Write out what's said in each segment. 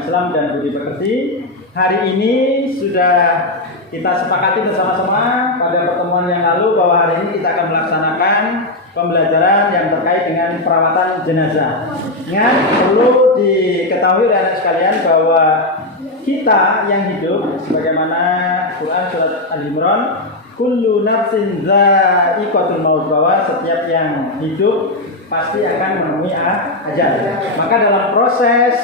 Islam dan budi pekerti. Hari ini sudah kita sepakati bersama-sama pada pertemuan yang lalu bahwa hari ini kita akan melaksanakan pembelajaran yang terkait dengan perawatan jenazah. Ingat, perlu diketahui oleh sekalian bahwa kita yang hidup sebagaimana Quran surat Al-Imran, kullu nafsin dha'iqatul maut, bahwa setiap yang hidup pasti akan menemui ajal. Maka dalam proses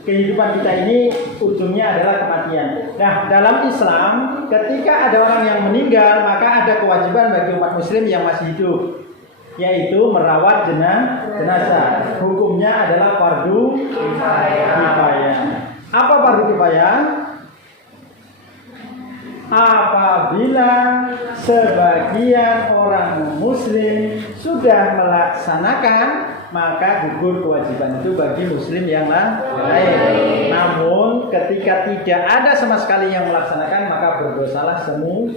kehidupan kita ini ujungnya adalah kematian. Nah, dalam Islam ketika ada orang yang meninggal, maka ada kewajiban bagi umat muslim yang masih hidup, yaitu merawat jenazah. Hukumnya adalah fardu kifayah. Apa fardu kifayah? Apabila sebagian orang muslim sudah melaksanakan, maka gugur kewajiban itu bagi muslim yang lain. Namun ketika tidak ada sama sekali yang melaksanakan, maka berdosalah semua.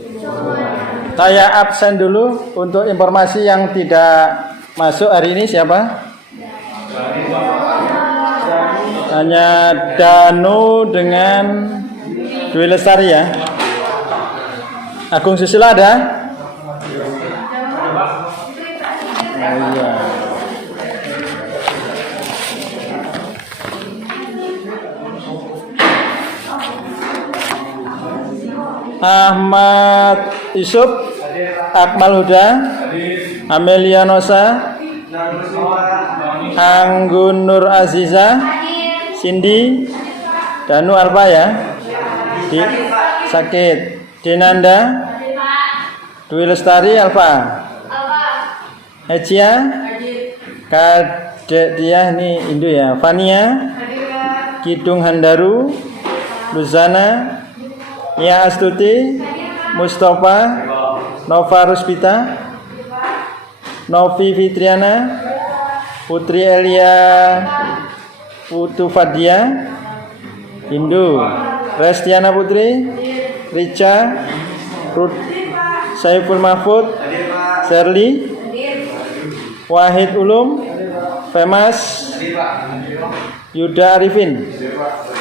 Saya absen dulu untuk informasi yang tidak masuk hari ini. Siapa? Hanya Danu dengan Dwi Lestari ya. Agung Susilo ada? Oh, iya. Ahmad Yusuf, Akmal Huda, Amelia Nosa, Anggun Nur Aziza, Cindy, Danu Alfa ya, sakit. Dinanda, Dwi Lestari Alfa, Ecia, Kadek dia ini Indo ya, Fania, Kidung Handaru, Luzana, Nia Astuti, Mustafa, Nova Ruspita, Novi Fitriana, Putri Elia Putu Fadia, Hindu, Restiana Putri, Rica, Ruth, Saiful Mahfud, Sherly, Wahid Ulum, Femas, Yuda Arifin.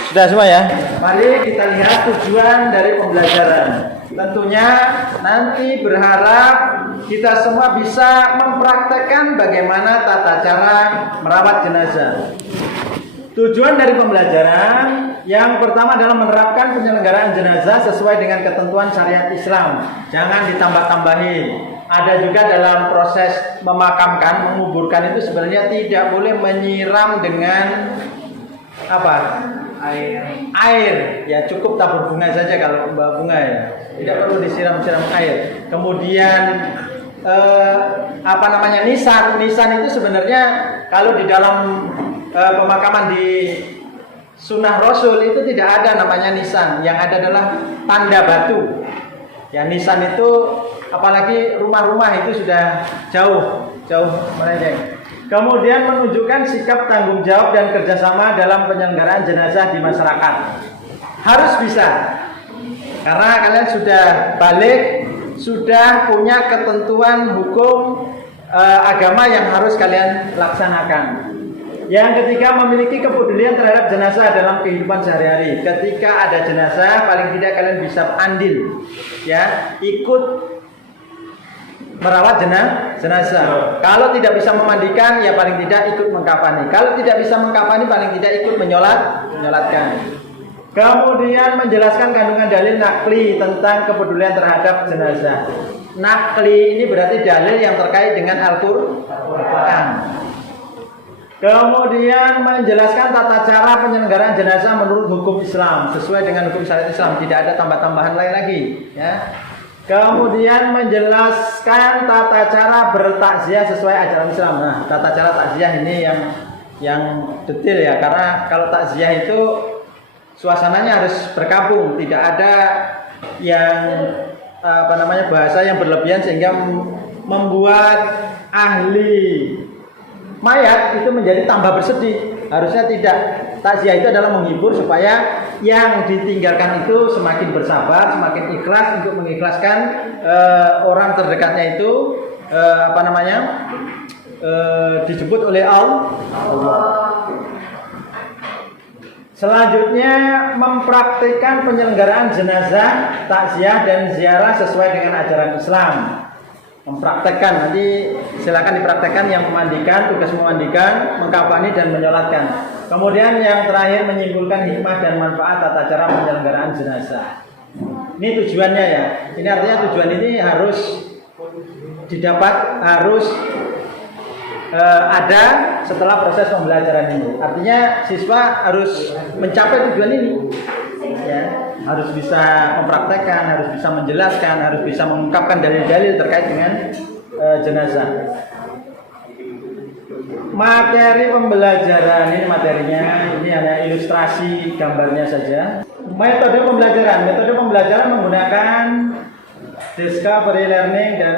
Sudah semua ya? Mari kita lihat tujuan dari pembelajaran. Tentunya nanti berharap kita semua bisa mempraktekkan bagaimana tata cara merawat jenazah. Tujuan dari pembelajaran yang pertama adalah menerapkan penyelenggaraan jenazah sesuai dengan ketentuan syariat Islam. Jangan ditambah-tambahin. Ada juga dalam proses memakamkan, menguburkan itu sebenarnya tidak boleh menyiram dengan apa? Air. Ya cukup tabur bunga saja kalau bunga ya. Tidak perlu disiram-siram air. Kemudian nisan. Nisan itu sebenarnya kalau di dalam pemakaman di Sunnah Rasul itu tidak ada namanya nisan. Yang ada adalah tanda batu. Ya nisan itu apalagi rumah-rumah itu sudah jauh melenceng. Kemudian menunjukkan sikap tanggung jawab dan kerjasama dalam penyelenggaraan jenazah di masyarakat. Harus bisa. Karena kalian sudah balik, sudah punya ketentuan hukum agama yang harus kalian laksanakan. Yang ketiga, memiliki kepedulian terhadap jenazah dalam kehidupan sehari-hari. Ketika ada jenazah, paling tidak kalian bisa andil, ya, ikut merawat jenazah. Kalau tidak bisa memandikan, ya paling tidak ikut mengkafani. Kalau tidak bisa mengkafani, paling tidak ikut menyolatkan. Kemudian menjelaskan kandungan dalil nakli tentang kepedulian terhadap jenazah. Nakli ini berarti dalil yang terkait dengan Al-Quran. Kemudian menjelaskan tata cara penyelenggaraan jenazah menurut hukum Islam sesuai dengan hukum syariat Islam, tidak ada tambah-tambahan lain lagi, ya. Kemudian menjelaskan tata cara bertakziah sesuai ajaran Islam. Nah, tata cara takziah ini yang detail ya, karena kalau takziah itu suasananya harus berkabung, tidak ada yang bahasa yang berlebihan sehingga membuat ahli mayat itu menjadi tambah bersedih. Harusnya tidak. Takziah itu adalah menghibur supaya yang ditinggalkan itu semakin bersabar, semakin ikhlas untuk mengikhlaskan orang terdekatnya itu dijemput oleh Allah. Selanjutnya mempraktikkan penyelenggaraan jenazah, takziah dan ziarah sesuai dengan ajaran Islam. Mempraktekkan, nanti silakan dipraktekkan yang memandikan, tugas memandikan, mengkafani dan menyolatkan. Kemudian yang terakhir menyimpulkan hikmah dan manfaat tata cara penyelenggaraan jenazah. Ini tujuannya ya. Ini artinya tujuan ini harus didapat, harus ada setelah proses pembelajaran ini. Artinya siswa harus mencapai tujuan ini. Ya, harus bisa mempraktekkan, harus bisa menjelaskan, harus bisa mengungkapkan dalil-dalil terkait dengan jenazah. Materi pembelajaran ini materinya, ini hanya ilustrasi gambarnya saja. Metode pembelajaran menggunakan discovery learning dan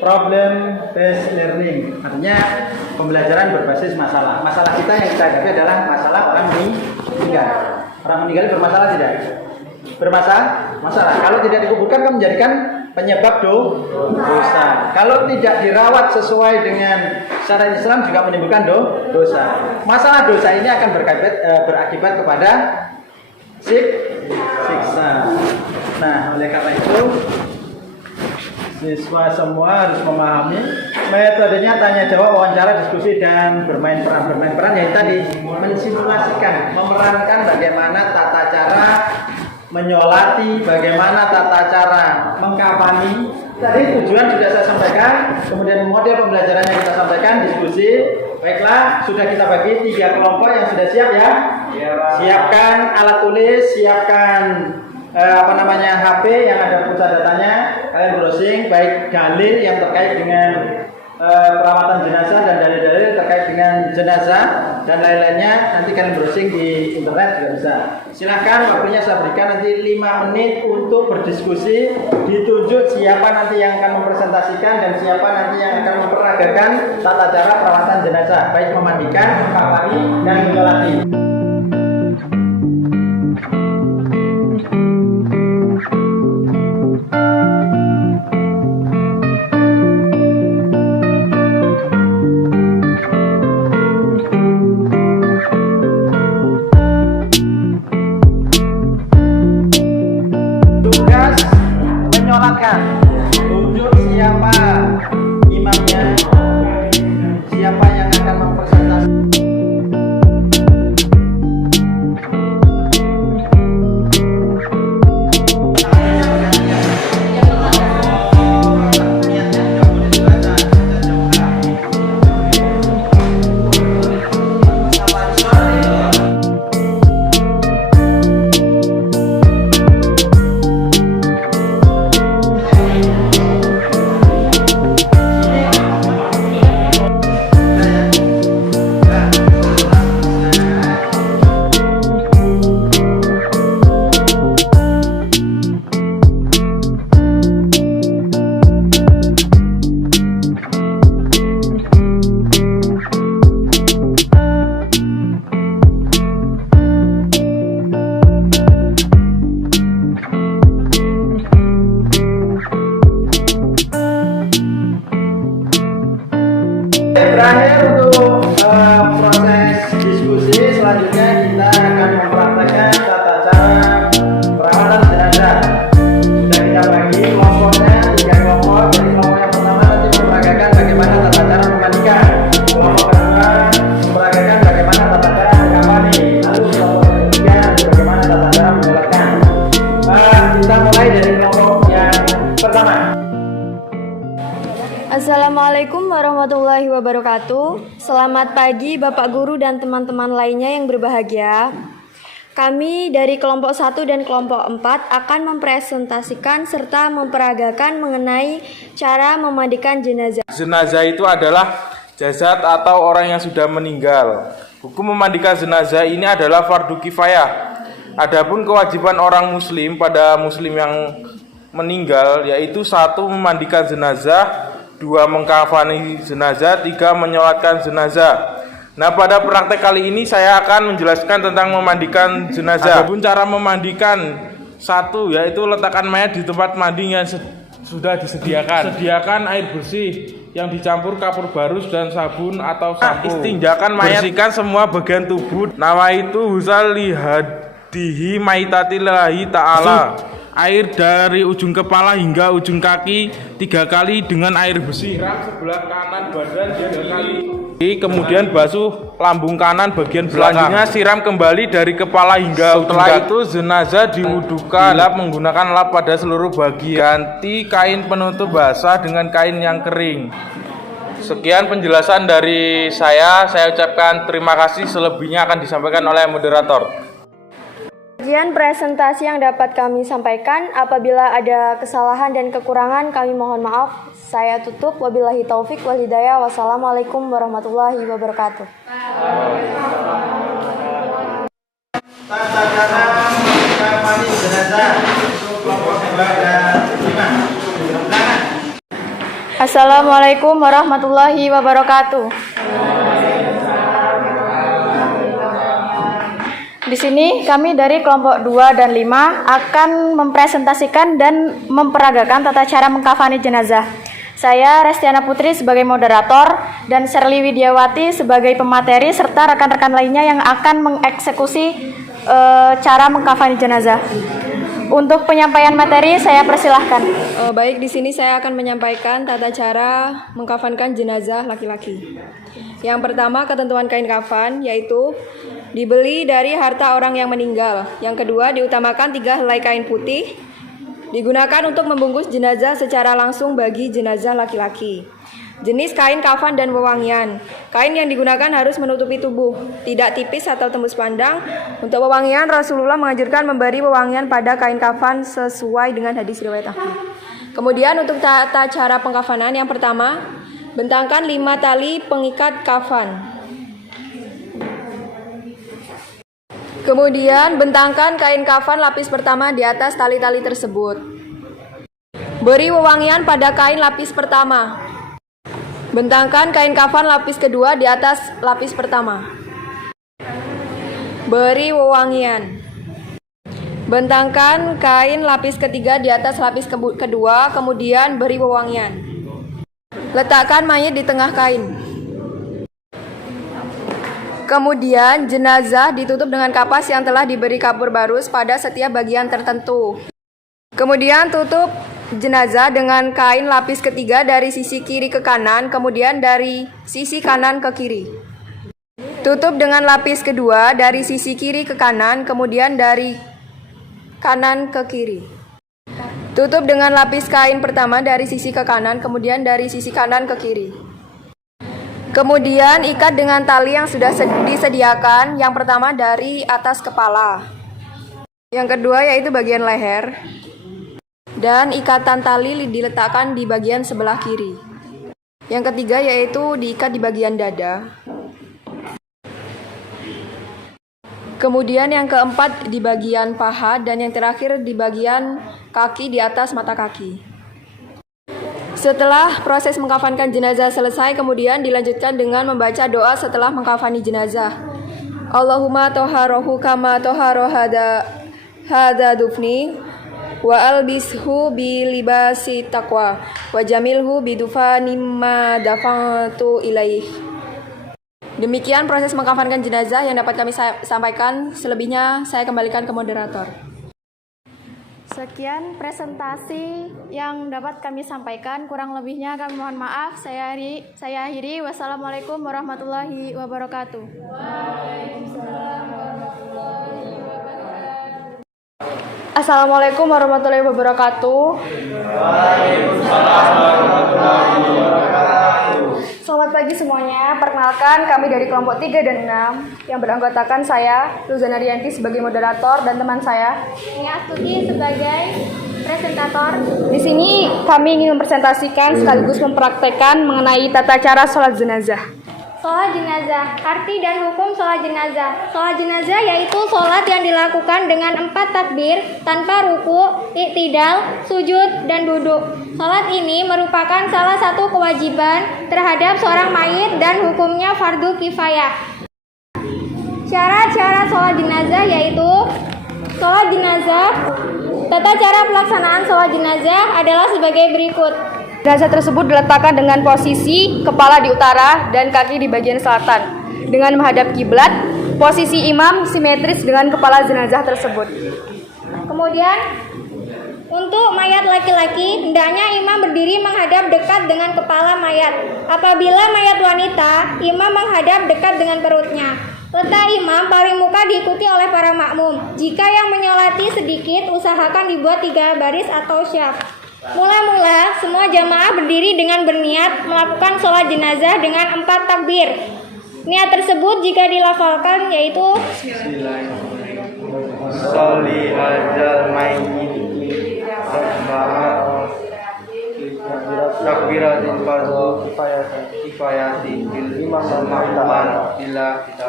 problem based learning. Artinya pembelajaran berbasis masalah. Masalah kita yang kita hadapi adalah masalah orang meninggal. Orang meninggal bermasalah tidak? Masalah. Kalau tidak dikuburkan kan menjadikan penyebab dosa. Kalau tidak dirawat sesuai dengan syariat Islam juga menimbulkan dosa. Masalah dosa ini akan berakibat kepada siksa. Nah, oleh karena itu siswa semua harus memahami metodenya tanya jawab, wawancara, diskusi dan bermain peran yang tadi mensimulasikan, memerankan bagaimana tata cara menyolati, bagaimana tata cara mengkafani. Tadi tujuan sudah saya sampaikan, kemudian model pembelajarannya kita sampaikan, diskusi. Baiklah, sudah kita bagi 3 kelompok yang sudah siap ya. Siapkan alat tulis, siapkan HP yang ada pusat datanya. Kalian browsing baik dalil yang terkait dengan perawatan jenazah dan dalil-dalil terkait dengan jenazah dan lain-lainnya. Nanti kalian browsing di internet juga bisa. Silahkan, waktunya saya berikan nanti 5 menit untuk berdiskusi. Ditunjuk siapa nanti yang akan mempresentasikan dan siapa nanti yang akan memperagakan tata cara perawatan jenazah, baik memandikan, mengkafani dan menyolati. Tunjuk siapa imamnya, siapa yang akan mempresentasikan. Terakhir untuk proses diskusi selanjutnya kita akan mempraktekkan tata cara perawatan jenazah. Sudah kita bagi kelompoknya 3 kelompok. Jadi kelompok yang pertama nanti memperagakan bagaimana tata cara memandikan. Kelompok kedua memperagakan bagaimana tata cara mengkafani. Lalu kelompok ketiga nanti bagaimana tata cara menyolatkan. Kita mulai dari kelompok yang pertama. Assalamualaikum warahmatullahi wabarakatuh. Selamat pagi Bapak Guru dan teman-teman lainnya yang berbahagia. Kami dari kelompok 1 dan kelompok 4 akan mempresentasikan serta memperagakan mengenai cara memandikan jenazah. Jenazah itu adalah jasad atau orang yang sudah meninggal. Hukum memandikan jenazah ini adalah fardu kifayah. Adapun kewajiban orang muslim pada muslim yang meninggal yaitu 1. Memandikan jenazah, 2. Mengkafani jenazah, 3. Menyolatkan jenazah. Nah, pada praktek kali ini saya akan menjelaskan tentang memandikan jenazah. Adapun cara memandikan, 1. Yaitu letakkan mayat di tempat mandi yang sudah disediakan. Sediakan air bersih yang dicampur kapur barus dan sabun atau sampo. Istinjakan mayat. Bersihkan semua bagian tubuh. Nawa itu husal lihadihi maitatillahi ta'ala. Air dari ujung kepala hingga ujung kaki 3 kali dengan air bersih. Siram sebelah kanan badan 3 kali. Kemudian basuh lambung kanan bagian belakang. Selanjutnya siram kembali dari kepala hingga ujung kaki. Setelah itu jenazah diwudukan. Dilap menggunakan lap pada seluruh bagian. Ganti kain penutup basah dengan kain yang kering. Sekian penjelasan dari saya ucapkan terima kasih. Selebihnya akan disampaikan oleh moderator. Sekian presentasi yang dapat kami sampaikan. Apabila ada kesalahan dan kekurangan, kami mohon maaf. Saya tutup. Wabillahi taufik wal hidayah. Wassalamualaikum warahmatullahi wabarakatuh. Tata cara mengkafani jenazah untuk kelompok 2 dan 5. Assalamualaikum warahmatullahi wabarakatuh. Di sini kami dari kelompok 2 dan 5 akan mempresentasikan dan memperagakan tata cara mengkafani jenazah. Saya Restiana Putri sebagai moderator dan Sherly Widiawati sebagai pemateri serta rekan-rekan lainnya yang akan mengeksekusi cara mengkafani jenazah. Untuk penyampaian materi saya persilahkan. Baik, di sini saya akan menyampaikan tata cara mengkafankan jenazah laki-laki. Yang pertama, ketentuan kain kafan yaitu dibeli dari harta orang yang meninggal. Yang kedua, diutamakan 3 helai kain putih digunakan untuk membungkus jenazah secara langsung bagi jenazah laki-laki. Jenis kain kafan dan wewangian. Kain yang digunakan harus menutupi tubuh, tidak tipis atau tembus pandang. Untuk wewangian, Rasulullah menganjurkan memberi wewangian pada kain kafan sesuai dengan hadis riwayat Ahmad. Kemudian untuk tata cara pengkafanan, yang pertama, bentangkan 5 tali pengikat kafan. Kemudian bentangkan kain kafan lapis pertama di atas tali-tali tersebut. Beri wewangian pada kain lapis pertama. Bentangkan kain kafan lapis kedua di atas lapis pertama. Beri wewangian. Bentangkan kain lapis ketiga di atas lapis kedua, kemudian beri wewangian. Letakkan mayit di tengah kain. Kemudian jenazah ditutup dengan kapas yang telah diberi kapur barus pada setiap bagian tertentu. Kemudian tutup jenazah dengan kain lapis ketiga dari sisi kiri ke kanan, kemudian dari sisi kanan ke kiri. Tutup dengan lapis kedua dari sisi kiri ke kanan, kemudian dari kanan ke kiri. Tutup dengan lapis kain pertama dari sisi ke kanan, kemudian dari sisi kanan ke kiri. Kemudian ikat dengan tali yang sudah disediakan, yang pertama dari atas kepala. Yang kedua yaitu bagian leher. Dan ikatan tali diletakkan di bagian sebelah kiri. Yang ketiga yaitu diikat di bagian dada. Kemudian yang keempat di bagian paha, dan yang terakhir di bagian kaki di atas mata kaki. Setelah proses mengkafankan jenazah selesai, kemudian dilanjutkan dengan membaca doa setelah mengkafani jenazah. Allahumma toharohu kama toharo hada dufni wa albishu bi libasi taqwa wa jamilhu bi dufani ma dafatu ilaih. Demikian proses mengkafankan jenazah yang dapat kami sampaikan. Selebihnya saya kembalikan ke moderator. Sekian presentasi yang dapat kami sampaikan. Kurang lebihnya kami mohon maaf. Saya akhiri. Wassalamualaikum warahmatullahi wabarakatuh. Assalamualaikum warahmatullahi wabarakatuh. Selamat pagi semuanya. Perkenalkan, kami dari kelompok 3 dan 6 yang beranggotakan saya, Ruzana Rianti sebagai moderator dan teman saya Astuti sebagai presentator. Di sini kami ingin mempresentasikan sekaligus mempraktekkan mengenai tata cara sholat jenazah. Sholat jenazah, arti dan hukum sholat jenazah. Sholat jenazah yaitu sholat yang dilakukan dengan 4 takbir tanpa ruku, iktidal, sujud, dan duduk. Sholat ini merupakan salah satu kewajiban terhadap seorang mayit dan hukumnya fardu kifayah. Cara-cara sholat jenazah yaitu sholat jenazah Tata cara pelaksanaan sholat jenazah adalah sebagai berikut. Jenazah tersebut diletakkan dengan posisi kepala di utara dan kaki di bagian selatan dengan menghadap kiblat. Posisi imam simetris dengan kepala jenazah tersebut. Kemudian, untuk mayat laki-laki, hendaknya imam berdiri menghadap dekat dengan kepala mayat. Apabila mayat wanita, imam menghadap dekat dengan perutnya. Letak imam paling muka diikuti oleh para makmum. Jika yang menyolati sedikit, usahakan dibuat 3 baris atau syaf. Mula-mula, semua jamaah berdiri dengan berniat melakukan sholat jenazah dengan 4 takbir. Niat tersebut jika dilafalkan yaitu Sholli alal mayyiti takbiratin fardu kifayatin bil imam illa kita.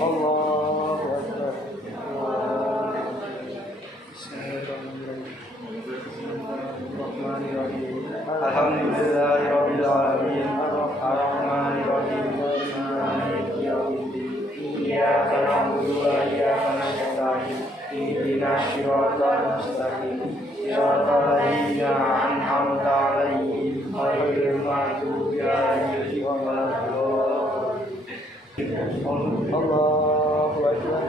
Allahu akbar. Alhamdulillahirabbil alamin arrahmanir rahim maliki yaumiddin iyyaka na'budu wa iyyaka nasta'in ihdinas siratal mustaqim siratal ladzina an'amta 'alaihim ghairil maghdubi 'alaihim waladdallin. Allahu akbar.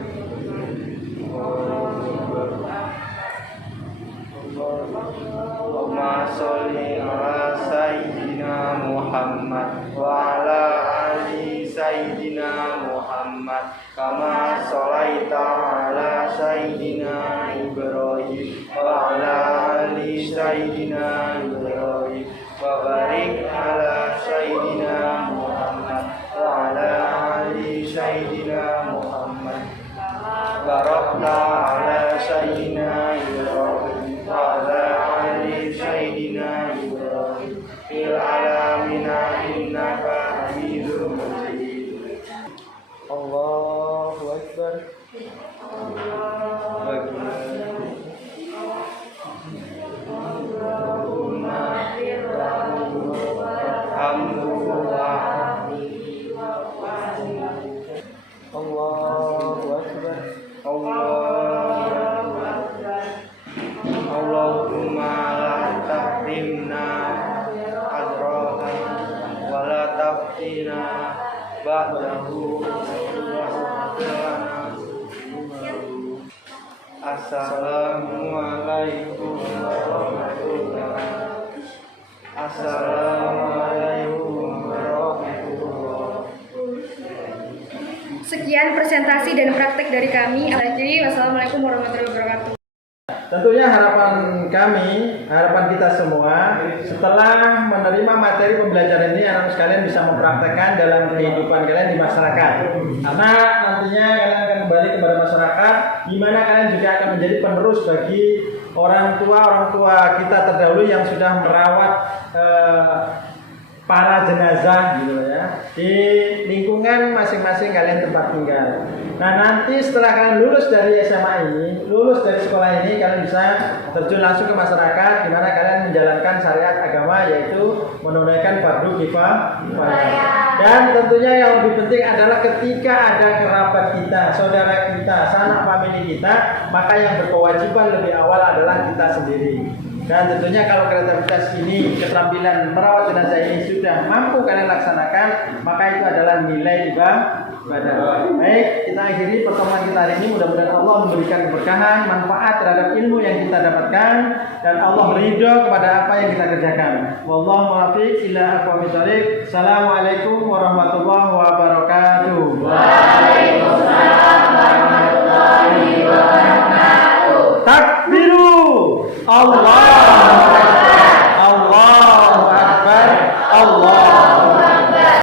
Allahumma sholli ala sayyidina Muhammad wa ala ali sayyidina Muhammad kama sholaita ala sayyidina Ibrahim wa ala ali sayyidina Ibrahim wa barik ala sayyidina Muhammad wa ala ali sayyidina Muhammad barakna ala sayyidina Ibrahim wa ala ali sayyidina Ibrahim fil alamina innaka Hamidum Majid. Allahu akbar. Allahu akbar. Allahumma la tahrimna ajraha wa la taftina ba'dahu. Assalamualaikum warahmatullahi. Assalamualaikum warahmatullahi. Sekian presentasi dan praktek dari kami. Jadi, wassalamualaikum warahmatullahi wabarakatuh. Tentunya harapan kami, harapan kita semua, setelah menerima materi pembelajaran ini, anak sekalian bisa mempraktekkan dalam kehidupan kalian di masyarakat. Karena nantinya kalian akan kembali kepada masyarakat, di mana kalian juga akan menjadi penerus bagi orang tua kita terdahulu yang sudah merawat para jenazah gitu ya di lingkungan masing-masing kalian tempat tinggal. Nah, nanti setelah kalian lulus dari SMA ini, lulus dari sekolah ini, kalian bisa terjun langsung ke masyarakat di mana kalian menjalankan syariat agama, yaitu menunaikan fardu kifayah. Dan tentunya yang lebih penting adalah ketika ada kerabat kita, saudara kita, sanak famili kita, maka yang berkewajiban lebih awal adalah kita sendiri. Dan tentunya kalau kreativitas ini, keterampilan merawat jenazah ini sudah mampu kalian laksanakan, maka itu adalah nilai ibadah. Baik, kita akhiri pertemuan kita hari ini. Mudah-mudahan Allah memberikan keberkahan, manfaat terhadap ilmu yang kita dapatkan, dan Allah meridho kepada apa yang kita kerjakan. Wallahu muwaffiq ila aqwamit thoriq. Assalamualaikum warahmatullahi wabarakatuh.